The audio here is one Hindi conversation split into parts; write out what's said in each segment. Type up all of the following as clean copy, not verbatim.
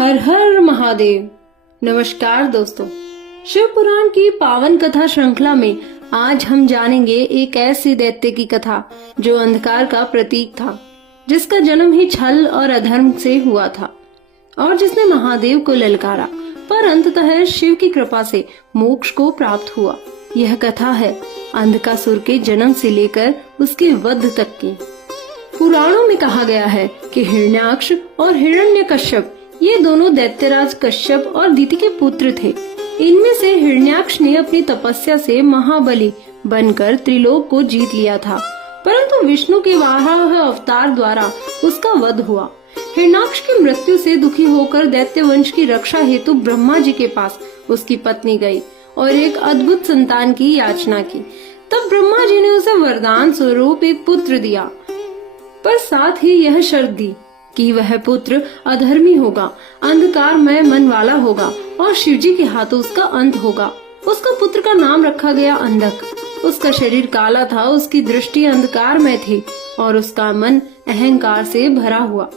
हर हर महादेव। नमस्कार दोस्तों, शिव पुराण की पावन कथा श्रृंखला में आज हम जानेंगे एक ऐसे दैत्य की कथा जो अंधकार का प्रतीक था, जिसका जन्म ही छल और अधर्म से हुआ था और जिसने महादेव को ललकारा, पर अंततः शिव की कृपा से मोक्ष को प्राप्त हुआ। यह कथा है अंधकासुर के जन्म से लेकर उसके वध तक की। पुराणों में कहा गया है कि हिरण्याक्ष और हिरण्यकश्यप ये दोनों दैत्यराज कश्यप और दिति के पुत्र थे। इनमें से हिरण्याक्ष ने अपनी तपस्या से महाबली बनकर त्रिलोक को जीत लिया था, परंतु विष्णु के वाराह अवतार द्वारा उसका वध हुआ। हिरण्याक्ष की मृत्यु से दुखी होकर दैत्य वंश की रक्षा हेतु ब्रह्मा जी के पास उसकी पत्नी गई और एक अद्भुत संतान की याचना की। तब ब्रह्मा जी ने उसे वरदान स्वरूप एक पुत्र दिया, पर साथ ही यह शर्त दी कि वह पुत्र अधर्मी होगा, अंधकारमय मन वाला होगा और शिवजी के हाथों उसका अंत होगा। उसका पुत्र का नाम रखा गया अंधक। उसका शरीर काला था, उसकी दृष्टि अंधकारमय थी और उसका मन अहंकार से भरा हुआ।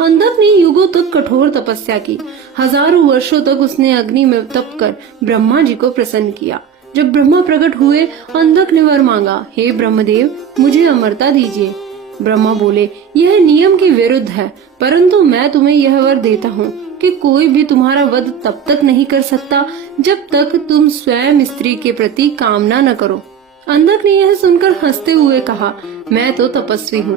अंधक ने युगों तक कठोर तपस्या की। हजारों वर्षों तक उसने अग्नि में तप कर ब्रह्मा जी को प्रसन्न किया। जब ब्रह्मा प्रकट हुए, अंधक ने वर मांगा, हे ब्रह्मदेव, मुझे अमरता दीजिए। ब्रह्मा बोले, यह नियम के विरुद्ध है, परंतु मैं तुम्हें यह वर देता हूँ कि कोई भी तुम्हारा वध तब तक नहीं कर सकता जब तक तुम स्वयं स्त्री के प्रति कामना न करो। अंधक ने यह सुनकर हंसते हुए कहा, मैं तो तपस्वी हूँ,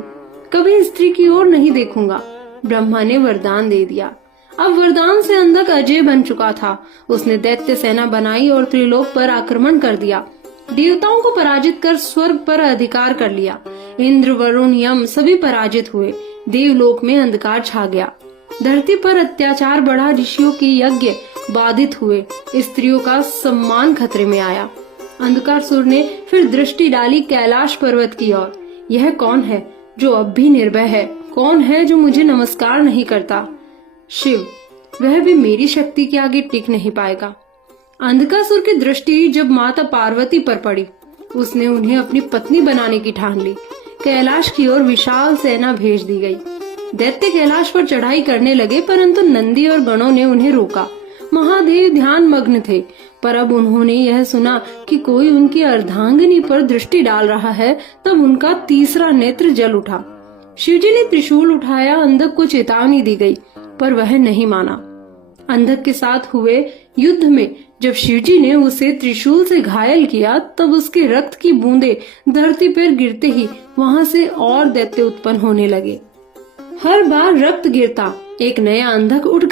कभी स्त्री की ओर नहीं देखूंगा। ब्रह्मा ने वरदान दे दिया। अब वरदान से अंधक अजय बन चुका था। उसने दैत्य सेना बनाई और त्रिलोक पर आक्रमण कर दिया। देवताओं को पराजित कर स्वर्ग पर अधिकार कर लिया। इंद्र, वरुण, यम सभी पराजित हुए। देवलोक में अंधकार छा गया। धरती पर अत्याचार बढ़ा, ऋषियों के यज्ञ बाधित हुए, स्त्रियों का सम्मान खतरे में आया। अंधकारसुर ने फिर दृष्टि डाली कैलाश पर्वत की ओर। यह कौन है जो अब भी निर्भय है? कौन है जो मुझे नमस्कार नहीं करता? शिव, वह भी मेरी शक्ति के आगे टिक नहीं पाएगा। अंधकासुर की दृष्टि जब माता पार्वती पर पड़ी, उसने उन्हें अपनी पत्नी बनाने की ठान ली। कैलाश की ओर विशाल सेना भेज दी गई। दैत्य कैलाश पर चढ़ाई करने लगे, परंतु नंदी और गणों ने उन्हें रोका। महादेव ध्यान मग्न थे, पर अब उन्होंने यह सुना कि कोई उनकी अर्धांगिनी पर दृष्टि डाल रहा है, तब उनका तीसरा नेत्र जल उठा। शिवजी ने त्रिशूल उठाया। अंधक को चेतावनी दी गई, पर वह नहीं माना। अंधक के साथ हुए युद्ध में जब शिवजी ने उसे त्रिशूल से घायल किया, तब उसके रक्त की बूंदें धरती पर गिरते ही वहां से और दैत्य उत्पन्न होने लगे। हर बार रक्त गिरता, एक नया अंधक उठ